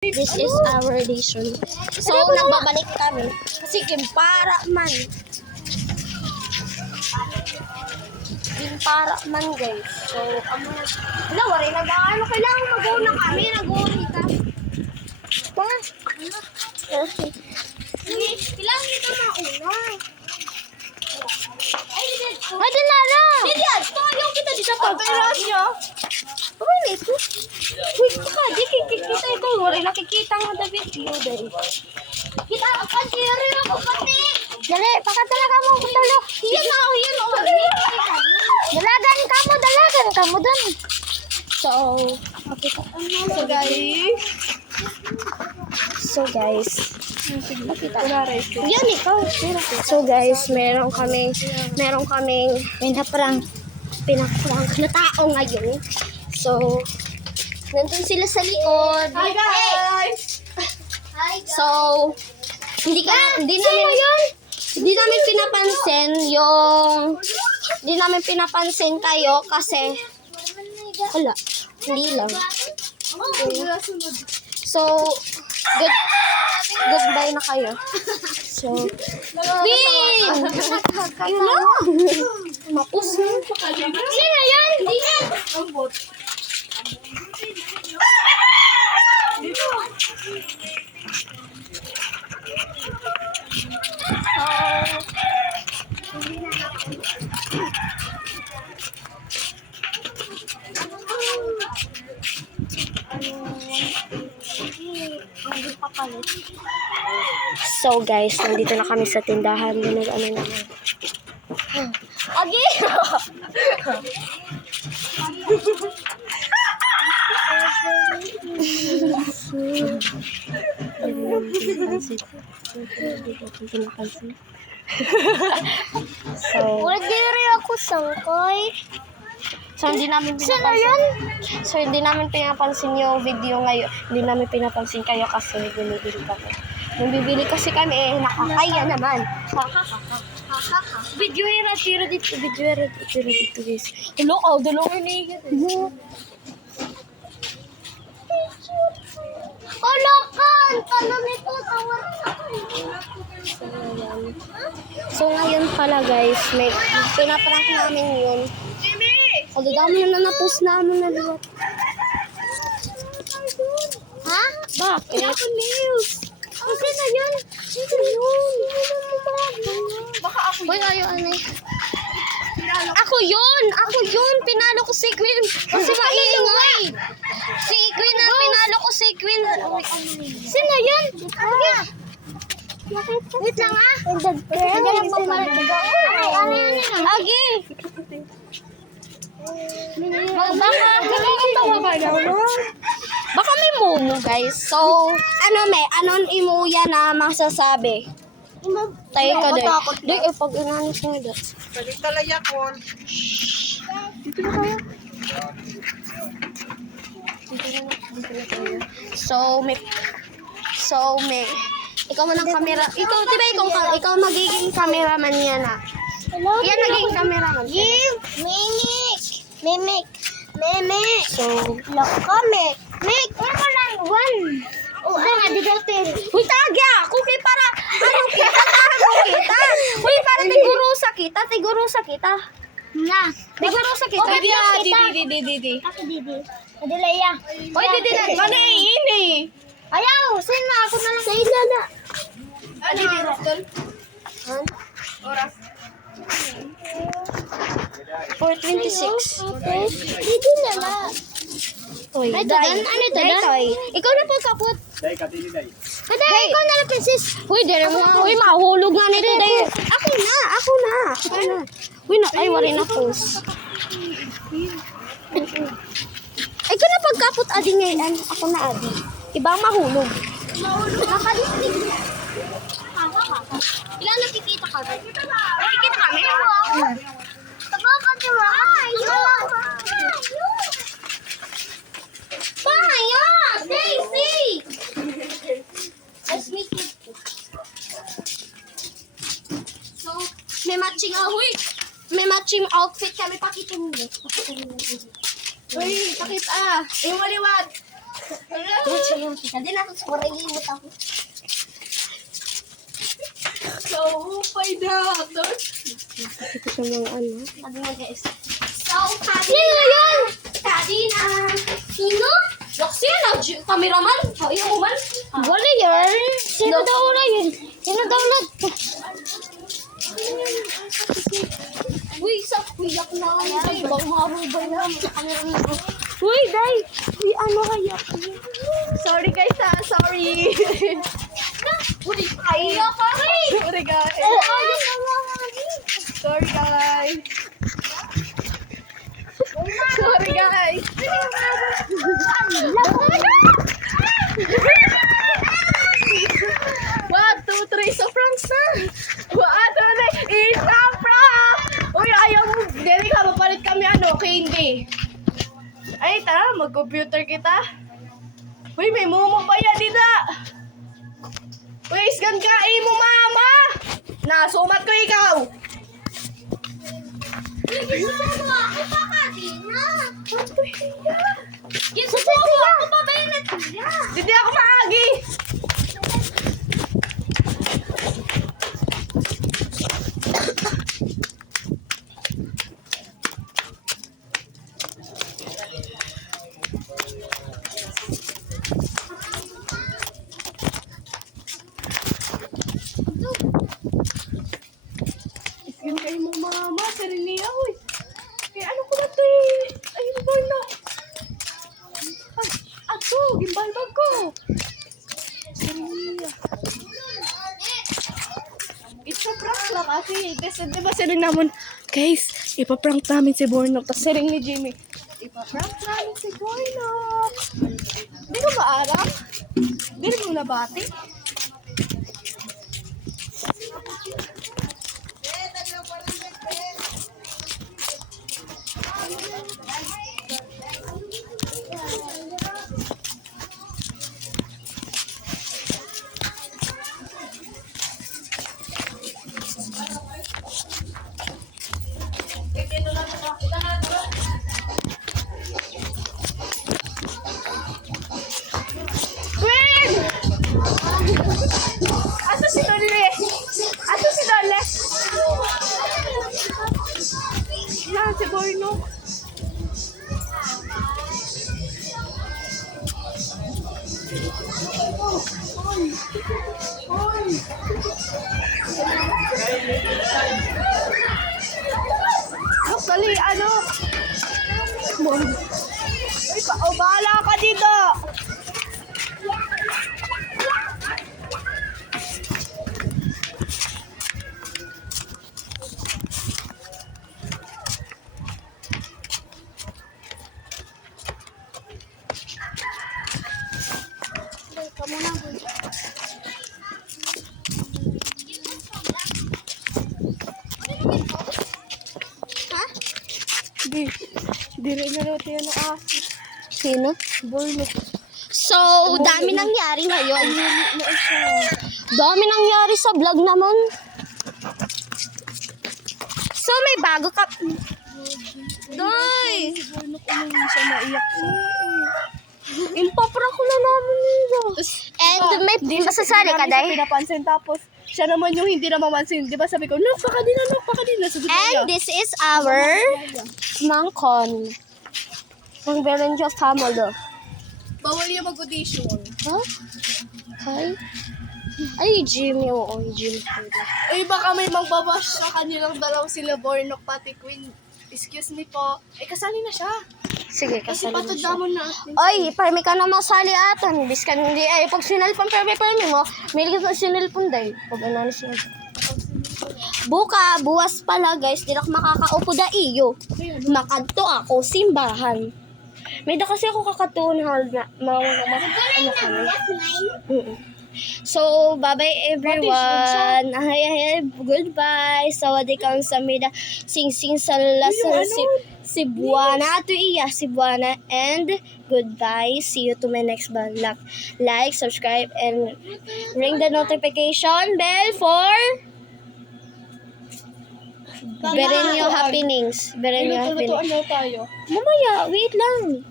This is our edition. So, nagbabalik kami. Kasi kimpara man. Kimpara man, guys. So, wala, wala. Nag-ano, kailangan mag-una kami. Nag-uni ka. Kailangan ito mauna. Ay, din na lang. Hindi, ayaw kita dito pag niyo. Okay na ito. Wait ka, di kikita ito. Wala nakikita nga na video dahil. Kita, pagkiri ako pati. Dali, pakatalaga mo kung talo. Yan ako, yan ako. Dalagan ka mo dun. So, guys. Yan ikaw. So guys, meron kaming pinaprank na tao ngayon. So, nandun sila sa likod. Hi guys! So, hindi namin pinapansin kayo kasi wala, hindi lang. So, goodbye na kayo. So, kayo na. Mapus na. Sino yan? Hindi yan. So guys, nandito na kami sa tindahan. Ano naman. Agi! Pwede rin ako sangkay. So hindi namin pinapansin yung video ngayon. Hindi namin pinapansin kayo kasi bumibili kami. Nung bibili kasi kami, nakakaya naman. Video era tira dito guys. Hello, dalawin na yun. Kan! Kala nito, tawar sa So ngayon pala guys, may pinaprank namin yun. Ang dami na na-post namin na liwat. Ha? Bakit? Kasi na yun. Baka ako yun. Ako yun. Pinalo ko si Queen. Kasi maingay. Si Queen na pinalo ko si Queen. Sino yun? Wait lang ah. Hindi lang pamalaga. Agi. Baka may momo guys. So, anon imuya na masasabi? Tayo ka din. Di, pag inanis mo dito. Balik talaya ko. Dito na tayo. So, may ikaw man ang camera. Ikaw, diba ikaw magiging cameraman yan ah. Yan naging cameraman. Mimic. So, Mik. Oh, nga, di dotin. Uy, tagya! Kuki para, kita. Uy, para tigurusa kita. Na. Tigurusa kita. Didi. Ako, Didi. Adilaya. Oy, Didi na. Mani, ini. Ayaw, sa'yo na. Ako na lang. Sa'yo na. Ano yung rostol? Oras. 4:26. Didi na lang. Uy, ano dadan? Ikaw na pagkapot. Day, katili day. Kaday, ikaw na lang, princess. Uy, dire mo. Uy, mahulog nga nito. Ako na. Uy, ay, wari na post. Ikaw na pagkapot, adi ngayon. Ako na, adi. Ibang mahulog. Nakalistig. Ilan nakikita ka? Nakikita kami? Tabakan niyo ba? Paya! Daisy! Let's meet you. So, may matching outfit kami. Pakita mo. Uy, pakita. Yung maliwag. Hindi na ako limot ako. So, upay na. Ito sa mga ano. Sabi mo guys. So, sino yun? Kadina. Sino? Roxy, cameraman. Ayaw mo man. Wala yun. Sino daw na yun? Sino daw na? Uy, sa kuyak na ay bang marubay na sa cameraman. Uy, day. Uy, ano kaya? Sorry guys sorry. Uy, kaya ka rin. Sorry guys. Ayaw ka nga. Sorry guys. Sorry guys. 1, 2, 3, so pranks na. 1, 2, 3, it's a prank! Uy, ayaw mo. Dili ka, mapalit kami candy. Ay, tara, mag-computer kita. Uy, may mumo pa yan, dida. Uy, scan ka, mo mama. Nasumat ko ikaw. Gisama ako pa Kadina. Gisama ako pa ba yun natin? Hindi ako maagi. Iskin kayo mo mama, sarili ako eh. Kaya ano ko na ito eh. Ay, ano na. Ay, ato, gimbalbag ko. Sarili. It's a prank lang kasi. Kasi diba sila naman, guys, ipaprank namin si Bornok. Tapos siring ni Jimmy. Ipaprank namin si Bornok. Di mo maarap? Di mo nabati? Queen! Ato si Dole? Ato si Dole? Yan, si Bornok. Dali, ano? Uy, bahala ka dito. Di rin na rote yan ang aso. Sino? Bornok. So, dami nangyari ngayon. Dami nangyari sa vlog naman. So, may bago ka... Day! Bornok, umuwi siya naiyak. Impaprank ko na namin nila. And may masasali ka, Day? Hindi pinapansin, tapos siya naman yung hindi na mamansin. Di ba sabi ko, napakadina. Sagot And this is our mangkon. Ang Berenja family. bawal yung mag-audition. Huh? Hi? Ay, Jimmy. Oo, Jimmy. Eh, baka may magbabash sa kanilang dalaw sila, Bornok, pati Queen. Excuse me po. Eh, kasali na siya. Sige, Kasi kasali na siya. patudamon na. Oy, parmi ka na masali atan. Biskan hindi ay pag sinalpon parmi mo, may ligit na sinalpon day. Pag ano siya. Buwas pala guys, di na ako makakaupo da iyo. Makadto ako simbahan. May da kasi ako kakatuon hal na ano kami. So, bye-bye everyone. Ay, goodbye. Sawadee sa mida. Sing-sing sa lasal si Buana. Ato iya, si Buana. And goodbye. See you to my next vlog. Like, subscribe, and ring the notification bell for Berenyo happenings. Berenyo happenings. Ano tayo? Mamaya, wait lang.